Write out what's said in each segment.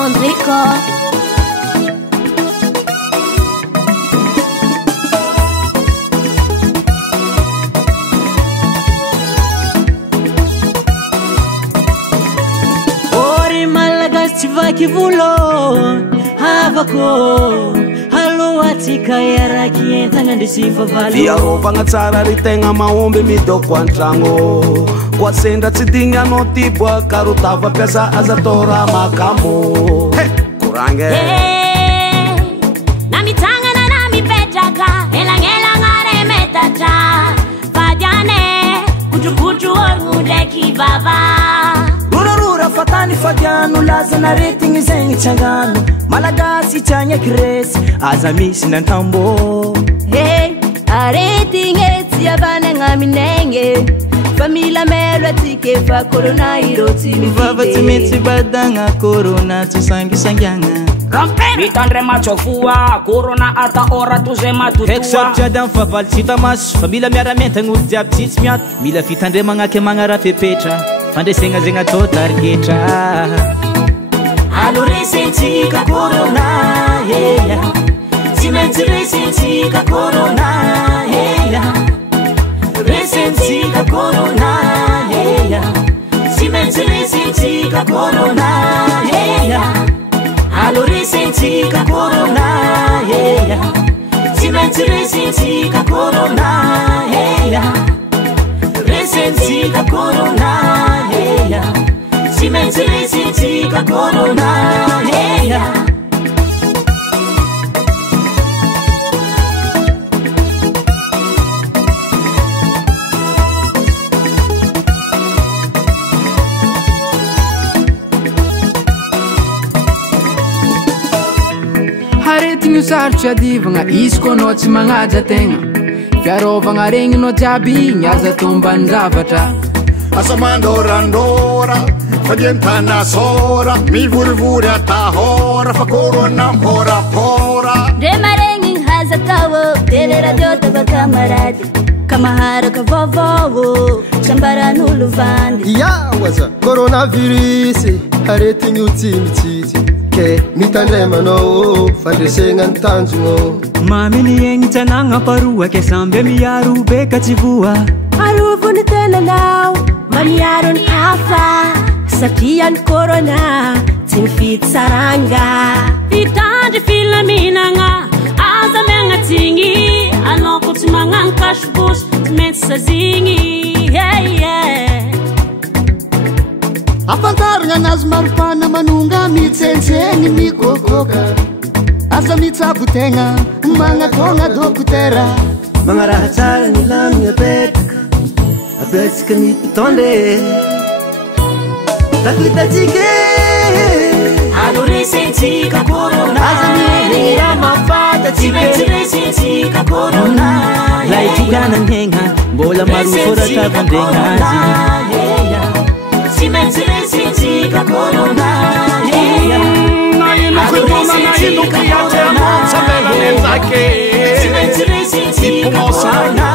Mondrico. Ori malagasy tsy vaky volo havako alohatsika iaraky entana ndresy favalo fiarovagna tsara ry tegna mahomby midoko antragno koa sendra tsy digny anao ty boaka ro tava-piasa aza atao raha makamo korange na mitsangana na mipetraka elangelagna remetatra fadiane kutrukutru orgnu ndraiky vava rororora fatany fadiano lazana retigny zegny tsangano malagasy tiagna kiresy aza misy nantambo aretigny tsy avanagna minegny fa mila melo atsika efa corona iro tsy mivava tsy mety badagna corona tsy sangisangiagna mitandre matsofua corona ata ora tuze matutua hexaptiady amy favaly tsy tamaso fa mila miara-mentagna olo jiaby tsitsy miato mila fitandremagna ake magnara fepetra fandresegna zegny atao tariketra aloresentsika corona tsy maintsy resentsika corona resentsika corona tsy maintsy resentsika corona aloresentsika corona tsy maintsy resentsika corona resentsika corona tsy maintsy resentsika corona haretigny sarotry adivagna izy koa anao tsy magnaja tegna fiarovagna regny anao jiaby igny aza tomban-javatra asa mandorandora fadientana sora mivorivory atahora fa corona mporapora ndre maregny haza tawo tele radio tava kamarady kamaharaka vaovao sambaran'olo vandy yawaza coronavirus haretigny utsimitsitsy ke mitandremanao fandresegna ny tanjogno maminy egny tsanagna paroa ke samby miaro beka tsy voa arovony tenanao mamiaro ny hafa satria ny corona tsy mifidy saranga itandry filaminagna aza miagnatsigny anao ko tsy magnano kasibosy tsy maintsy sazigny afantaragna anazy maripana manonga mitsentsegny mikokoka aza mitsabo tegna magnatogna dokotera magnaraha tsara ny lamigny apetaka apetsika mitondre takoitatsika aloresentsika corona aza miegny tsy maintsy resentsika corona la itoganagna mbola maro foratra vandregna azy tsy maintsy resentsika corona tsy maintsy resentsika corona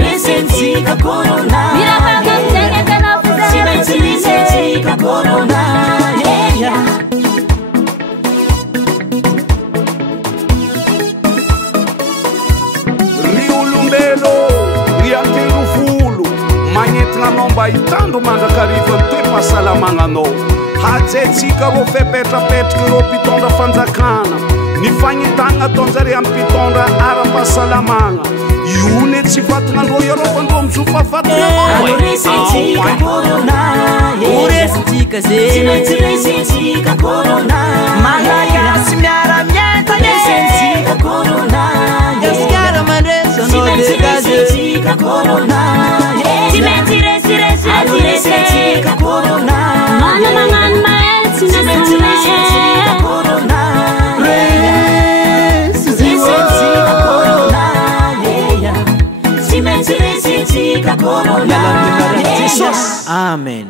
resentsika corona tsy maintsy resentsika corona magnetigna mba hitandro mandrakariva ny toe-pahasalamagna anao hajaitsika ro fepetrapetriky ro mpitondra fanjakana ny fagnitagna ataonjare amy mpitondra ara-pahasalamagna ione tsy vatagna-ndro iarôvandro amizofavatigna aloresentsika corona oresintsika tsy maintsy resentsika corona malagasy miara-mienta resentsika corona gasikara mandresanao resentsika corona tsy maintsy resentsika corona mana magnano maeltsy tsy maintsy resentsika corona resentsika corona tsy maintsy resentsika corona amen